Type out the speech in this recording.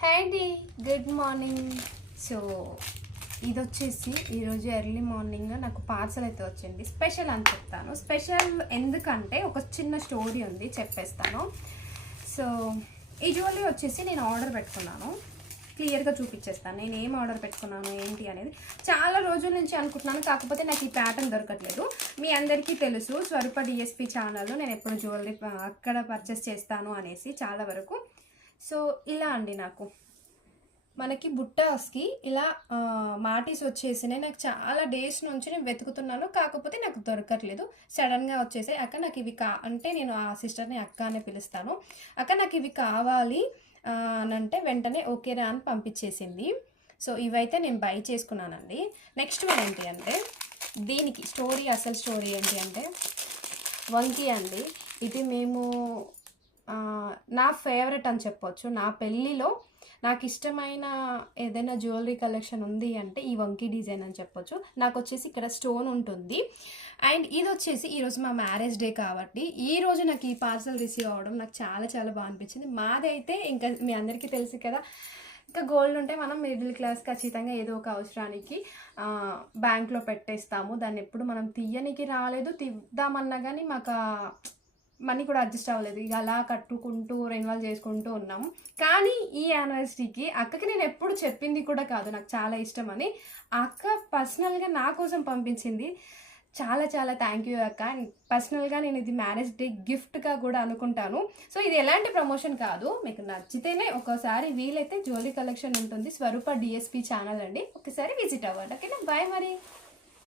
Hi అండి, good morning. So ఇది వచ్చేసి ఈరోజు ఎర్లీ మార్నింగ్ నాకు పార్సల్ అయితే వచ్చింది. స్పెషల్ అని చెప్తాను. స్పెషల్ ఎందుకంటే ఒక చిన్న స్టోరీ ఉంది, చెప్పేస్తాను. సో ఈ జ్యువెలరీ వచ్చేసి నేను ఆర్డర్ పెట్టుకున్నాను. క్లియర్గా చూపించేస్తాను నేను ఏం ఆర్డర్ పెట్టుకున్నాను ఏంటి అనేది. చాలా రోజుల నుంచి అనుకుంటున్నాను, కాకపోతే నాకు ఈ ప్యాటర్న్ దొరకట్లేదు. మీ అందరికీ తెలుసు స్వరూప డిఎస్పి ఛానల్లో నేను ఎప్పుడు జ్యువెలరీ అక్కడ పర్చేస్ చేస్తాను అనేసి చాలా వరకు. సో ఇలా అండి, నాకు మనకి బుట్టాస్కి ఇలా మాటీస్ వచ్చేసినాయి. నాకు చాలా డేస్ నుంచి నేను వెతుకుతున్నాను, కాకపోతే నాకు దొరకట్లేదు. సడన్గా వచ్చేసాయి. అక్క నాకు ఇవి అంటే నేను ఆ సిస్టర్ని అక్క అనే పిలుస్తాను. అక్క నాకు ఇవి కావాలి అని అంటే వెంటనే ఓకేరా అని పంపించేసింది. సో ఇవైతే నేను బై చేసుకున్నానండి. నెక్స్ట్ వన్ ఏంటి అంటే, దీనికి అసలు స్టోరీ ఏంటి అంటే, వంకీ అండి. ఇది మేము నా ఫేవరెట్ అని చెప్పొచ్చు. నా పెళ్ళిలో నాకు ఇష్టమైన ఏదైనా జ్యువెలరీ కలెక్షన్ ఉంది అంటే ఈ వంకీ డిజైన్ అని చెప్పొచ్చు. నాకు వచ్చేసి ఇక్కడ స్టోన్ ఉంటుంది. అండ్ ఇది వచ్చేసి ఈరోజు మా మ్యారేజ్ డే కాబట్టి ఈరోజు నాకు ఈ పార్సల్ రిసీవ్ అవ్వడం నాకు చాలా చాలా బాగా అనిపించింది. మాదైతే ఇంకా మీ అందరికీ తెలుసు కదా, ఇంకా గోల్డ్ ఉంటే మనం మిడిల్ క్లాస్ ఖచ్చితంగా ఏదో ఒక అవసరానికి బ్యాంక్లో పెట్టేస్తాము. దాన్ని ఎప్పుడు మనం తీయనికి రాలేదు. తీద్దామన్నా కానీ మాకు మనీ కూడా అడ్జస్ట్ అవ్వలేదు. ఇక అలా కట్టుకుంటూ రెన్యువల్ చేసుకుంటూ ఉన్నాము. కానీ ఈ యానివర్సరీకి అక్కకి నేను ఎప్పుడు చెప్పింది కూడా కాదు నాకు చాలా ఇష్టం అని. అక్క పర్సనల్గా నా కోసం పంపించింది. చాలా చాలా థ్యాంక్ యూ అక్క. పర్సనల్గా నేను ఇది మ్యారేజ్ డే గిఫ్ట్గా కూడా అనుకుంటాను. సో ఇది ఎలాంటి ప్రమోషన్ కాదు, మీకు నచ్చితేనే ఒకసారి వీలైతే జ్యువెలరీ కలెక్షన్ ఉంటుంది స్వరూప డిఎస్పి ఛానల్ అండి, ఒకసారి విజిట్ అవ్వండి. ఓకేనా, బాయ్ మరి.